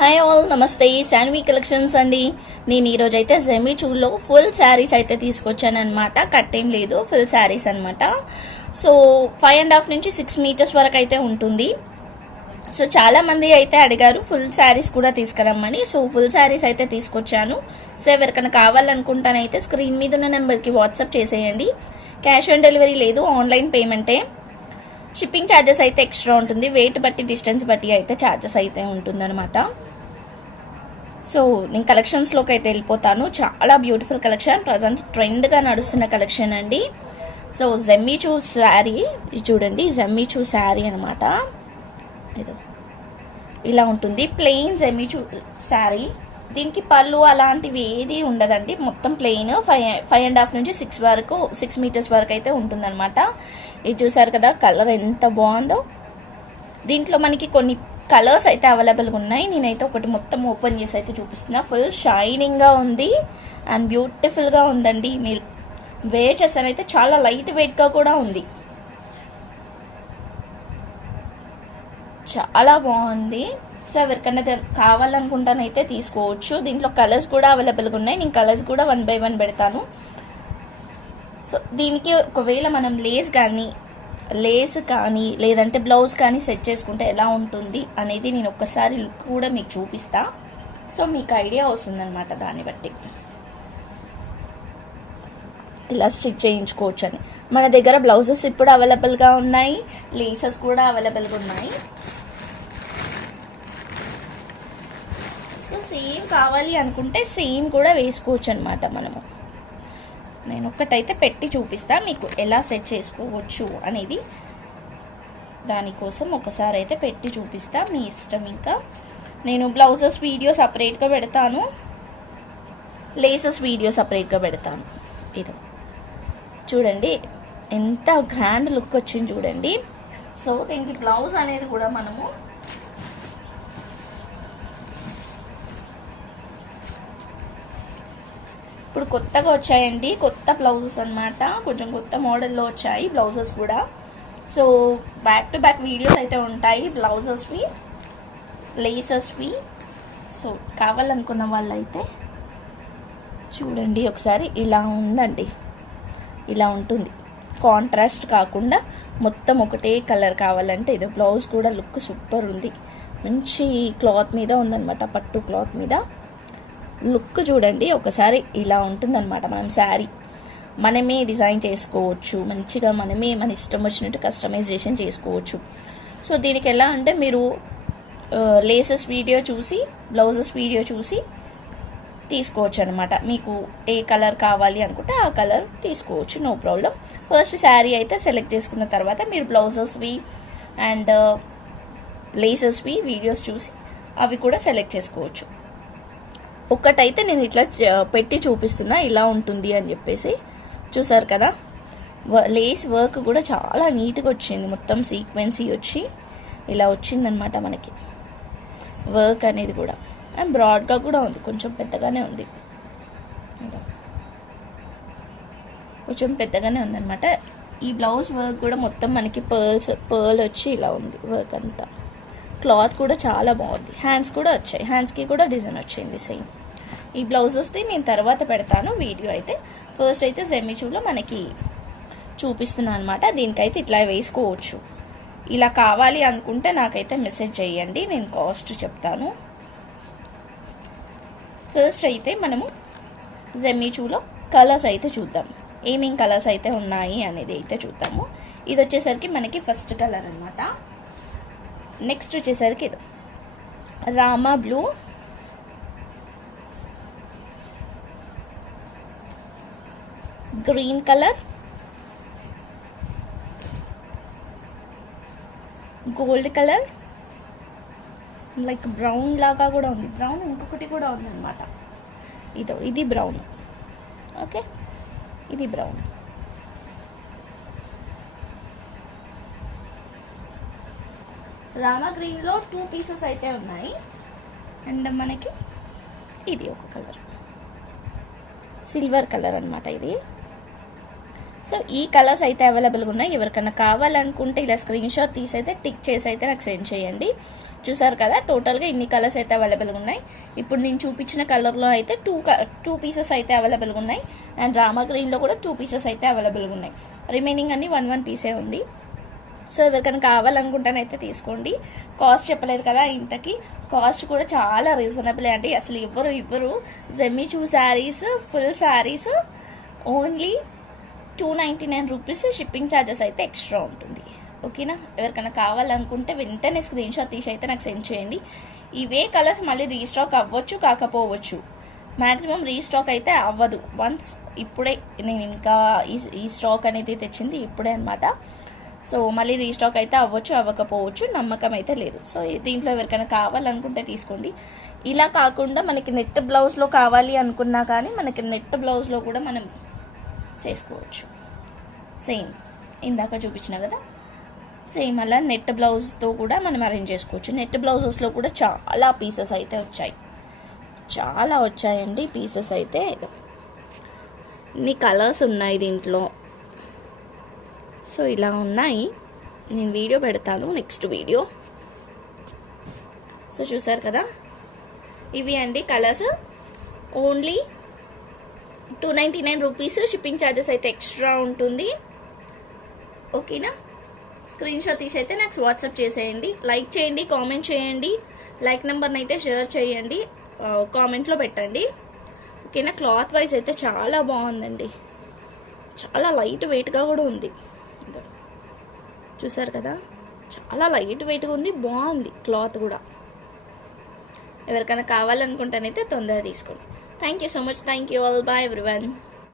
Hi all నమస్తే. Shanvi collections అండి. నేను ఈరోజు అయితే జెమిచూలో ఫుల్ శారీస్ అయితే తీసుకొచ్చాను అనమాట ఏం లేదు ఫుల్ శారీస్ అనమాట సో ఫైవ్ అండ్ హాఫ్ నుంచి సిక్స్ మీటర్స్ వరకు అయితే ఉంటుంది. సో చాలా మంది అయితే అడిగారు ఫుల్ శారీస్ కూడా తీసుకురమ్మని. సో ఫుల్ శారీస్ అయితే తీసుకొచ్చాను. సో ఎవరికైనా కావాలనుకుంటానైతే స్క్రీన్ మీద ఉన్న నెంబర్కి వాట్సాప్ చేసేయండి. క్యాష్ ఆన్ డెలివరీ లేదు ఆన్లైన్ పేమెంటే షిప్పింగ్ ఛార్జెస్ అయితే ఎక్స్ట్రా ఉంటుంది. వెయిట్ బట్టి డిస్టెన్స్ బట్టి అయితే ఛార్జెస్ అయితే ఉంటుందన్నమాట. సో నేను కలెక్షన్స్లోకి అయితే వెళ్ళిపోతాను. చాలా బ్యూటిఫుల్ కలెక్షన్ ప్రజెంట్ ట్రెండ్గా నడుస్తున్న కలెక్షన్ అండి. సో జమ్మిచూ శారీ ఇది చూడండి. జమ్మిచూ శారీ అనమాట ఇది. ఇలా ఉంటుంది. ప్లెయిన్ జమ్మిచూ శారీ దీనికి పళ్ళు అలాంటివి ఏది ఉండదండి. మొత్తం plain five five and half నుంచి సిక్స్ వరకు సిక్స్ మీటర్స్ వరకు అయితే ఉంటుందన్నమాట. ఇది చూసారు కదా కలర్ ఎంత బాగుందో. దీంట్లో మనకి కొన్ని కలర్స్ అయితే అవైలబుల్గా ఉన్నాయి. నేనైతే ఒకటి మొత్తం ఓపెన్ చేసి అయితే చూపిస్తున్నా. ఫుల్ షైనింగ్గా ఉంది అండ్ బ్యూటిఫుల్గా ఉందండి. మీరు వేర్ చేసానైతే చాలా లైట్ వెయిట్గా కూడా ఉంది. చాలా బాగుంది. సో ఎవరికైనా కావాలనుకుంటానైతే తీసుకోవచ్చు. దీంట్లో కలర్స్ కూడా అవైలబుల్గా ఉన్నాయి. నేను కలర్స్ కూడా వన్ బై వన్ పెడతాను. సో దీనికి ఒకవేళ మనం లేస్ కానీ లేస్ కానీ లేదంటే బ్లౌజ్ కానీ సెట్ చేసుకుంటే ఎలా ఉంటుంది అనేది నేను ఒక్కసారి లుక్ కూడా మీకు చూపిస్తా. సో మీకు ఐడియా వస్తుందన్నమాట దాన్ని బట్టి. ఇలా స్టిచ్ చేయించుకోవచ్చు అని మన దగ్గర బ్లౌజెస్ ఇప్పుడు అవైలబుల్గా ఉన్నాయి లేసెస్ కూడా అవైలబుల్గా ఉన్నాయి. సో సేమ్ కావాలి అనుకుంటే సేమ్ కూడా వేసుకోవచ్చు అనమాట మనము. నేను ఒక్కటైతే పెట్టి చూపిస్తా. మీకు ఎలా సెట్ చేసుకోవచ్చు అనేది దానికోసం ఒకసారి అయితే పెట్టి చూపిస్తా. మీ ఇష్టం ఇంకా. నేను బ్లౌజెస్ వీడియో సపరేట్గా పెడతాను. లేసెస్ వీడియో సపరేట్గా పెడతాను. ఇది. చూడండి ఎంత గ్రాండ్ లుక్ వచ్చింది చూడండి. సో దీనికి బ్లౌజ్ అనేది కూడా మనము ఇప్పుడు కొత్తగా వచ్చాయండి. కొత్త బ్లౌజెస్ అన్నమాట. కొంచెం కొత్త మోడల్లో వచ్చాయి బ్లౌజెస్ కూడా. So back to back videos అయితే ఉంటాయి బ్లౌజెస్వి లేసెస్వి. సో కావాలనుకున్న వాళ్ళైతే చూడండి ఒకసారి. ఇలా ఉందండి. ఇలా ఉంటుంది. కాంట్రాస్ట్ కాకుండా మొత్తం ఒకటే కలర్ కావాలంటే ఇది బ్లౌజ్ కూడా లుక్ సూపర్ ఉంది. మంచి క్లాత్ మీద ఉందన్నమాట పట్టు క్లాత్ మీద. లుక్ చూడండి ఒకసారి ఇలా ఉంటుందన్నమాట. మనం శారీ మనమే డిజైన్ చేసుకోవచ్చు మంచిగా మనమే మన ఇష్టం వచ్చినట్టు కస్టమైజేషన్ చేసుకోవచ్చు. సో దీనికి ఎలా అంటే మీరు లేసెస్ వీడియో చూసి బ్లౌజెస్ వీడియో చూసి తీసుకోవచ్చు అనమాట మీకు ఏ కలర్ కావాలి అనుకుంటే ఆ కలర్ తీసుకోవచ్చు నో ప్రాబ్లం. ఫస్ట్ శారీ అయితే సెలెక్ట్ చేసుకున్న తర్వాత మీరు బ్లౌజెస్వి అండ్ లేసెస్వి వీడియోస్ చూసి అవి కూడా సెలెక్ట్ చేసుకోవచ్చు. ఒక్కటైతే నేను ఇట్లా పెట్టి చూపిస్తున్నా ఇలా ఉంటుంది అని చెప్పేసి చూసారు కదా. వ- లేస్ వర్క్ కూడా చాలా నీట్గా వచ్చింది. మొత్తం సీక్వెన్సీ వచ్చి ఇలా వచ్చిందనమాట మనకి. వర్క్ అనేది కూడా. అండ్ బ్రాడ్గా కూడా ఉంది. కొంచెం పెద్దగానే ఉంది. కొంచెం పెద్దగానే ఉందన్నమాట. ఈ బ్లౌజ్ వర్క్ కూడా మొత్తం మనకి పర్ల్స్ పర్ల్ వచ్చి ఇలా ఉంది వర్క్ అంతా. క్లాత్ కూడా చాలా బాగుంది. హ్యాండ్స్ కూడా వచ్చాయి. హ్యాండ్స్కి కూడా డిజైన్ వచ్చింది సేమ్. ఈ బ్లౌజెస్ది నేను తర్వాత పెడతాను వీడియో అయితే. ఫస్ట్ అయితే సెమీచూలో మనకి చూపిస్తున్నాను అనమాట దీనికైతే ఇట్లా వేసుకోవచ్చు. ఇలా కావాలి అనుకుంటే నాకైతే మెసేజ్ చేయండి నేను కాస్ట్ చెప్తాను. ఫస్ట్ అయితే మనము జెమిచూలో కలర్స్ అయితే చూద్దాం. ఏమేం కలర్స్ అయితే ఉన్నాయి అనేది అయితే చూద్దాము. ఇది వచ్చేసరికి మనకి ఫస్ట్ కలర్ అనమాట నెక్స్ట్ వచ్చేసరికి ఇది. Rama blue green colour gold colour like brown లాగా కూడా ఉంది. బ్రౌన్ ఇంకొకటి కూడా ఉంది అనమాట ఇదో ఇది బ్రౌన్ ఓకే ఇది బ్రౌన్ రామా గ్రీన్లో టూ పీసెస్ అయితే ఉన్నాయి. అండ్ మనకి ఇది ఒక కలర్ సిల్వర్ కలర్ అనమాట ఇది. సో ఈ కలర్స్ అయితే అవైలబుల్గా ఉన్నాయి. ఎవరికైనా కావాలనుకుంటే ఇలా స్క్రీన్ షాట్ తీసి అయితే టిక్ చేసి అయితే నాకు సెండ్ చేయండి. చూసారు కదా టోటల్గా ఇన్ని కలర్స్ అయితే అవైలబుల్గా ఉన్నాయి. ఇప్పుడు నేను చూపించిన కలర్లో అయితే టూ టూ పీసెస్ అయితే అవైలబుల్గా ఉన్నాయి. అండ్ రామా గ్రీన్లో కూడా టూ పీసెస్ అయితే అవైలబుల్గా ఉన్నాయి. రిమైనింగ్ అన్ని వన్ వన్ పీసే ఉంది. సో ఎవరికైనా కావాలనుకుంటానైతే తీసుకోండి. కాస్ట్ చెప్పలేదు కదా ఇంతకి. కాస్ట్ కూడా చాలా రీజనబుల్ అండి. అసలు ఇవ్వరు ఇవ్వరు. జెమ్మి చూ saris full saris only two ninety nine rupees shipping charges అయితే ఎక్స్ట్రా ఉంటుంది. ఓకేనా? ఎవరికైనా కావాలనుకుంటే వెంటనే స్క్రీన్ షాట్ తీసి అయితే నాకు సెండ్ చేయండి. ఇవే కలర్స్ మళ్ళీ రీస్టాక్ అవ్వచ్చు కాకపోవచ్చు. మ్యాక్సిమం రీస్టాక్ అయితే అవ్వదు. వన్స్ ఇప్పుడే నేను ఇంకా ఈ ఈ స్టాక్ అనేది తెచ్చింది ఇప్పుడే అనమాట సో మళ్ళీ రీస్టాక్ అయితే అవ్వచ్చు అవ్వకపోవచ్చు నమ్మకం అయితే లేదు. సో దీంట్లో ఎవరికైనా కావాలనుకుంటే తీసుకోండి. ఇలా కాకుండా మనకి నెట్ బ్లౌజ్లో కావాలి అనుకున్నా కానీ మనకి నెట్ బ్లౌజ్లో కూడా మనం చేసుకోవచ్చు. సేమ్ ఇందాక చూపించిన కదా? సేమ్ అలా నెట్ బ్లౌజ్తో కూడా మనం అరేంజ్ చేసుకోవచ్చు. నెట్ బ్లౌజెస్లో కూడా చాలా పీసెస్ అయితే వచ్చాయి. చాలా వచ్చాయండి పీసెస్ అయితే. ఇన్ని కలర్స్ ఉన్నాయి దీంట్లో. సో ఇలా ఉన్నాయి. నేను వీడియో పెడతాను నెక్స్ట్ వీడియో సో చూసారు కదా? ఇవి అండి colours only two ninety nine rupees shipping charges అయితే ఎక్స్ట్రా ఉంటుంది. ఓకేనా? స్క్రీన్ షాట్ తీసి అయితే నాకు వాట్సాప్ చేసేయండి. లైక్ చేయండి కామెంట్ చేయండి. లైక్ నెంబర్ని అయితే షేర్ చేయండి. కామెంట్లో పెట్టండి. ఓకేనా? క్లాత్ వైజ్ అయితే చాలా బాగుందండి. చాలా లైట్ వెయిట్గా కూడా ఉంది. చూసారు కదా? చాలా లైట్ వెయిట్గా ఉంది. బాగుంది క్లాత్ కూడా. ఎవరికైనా కావాలనుకుంటేనైతే తొందరగా తీసుకోండి. Thank you so much. Thank you all. Bye everyone.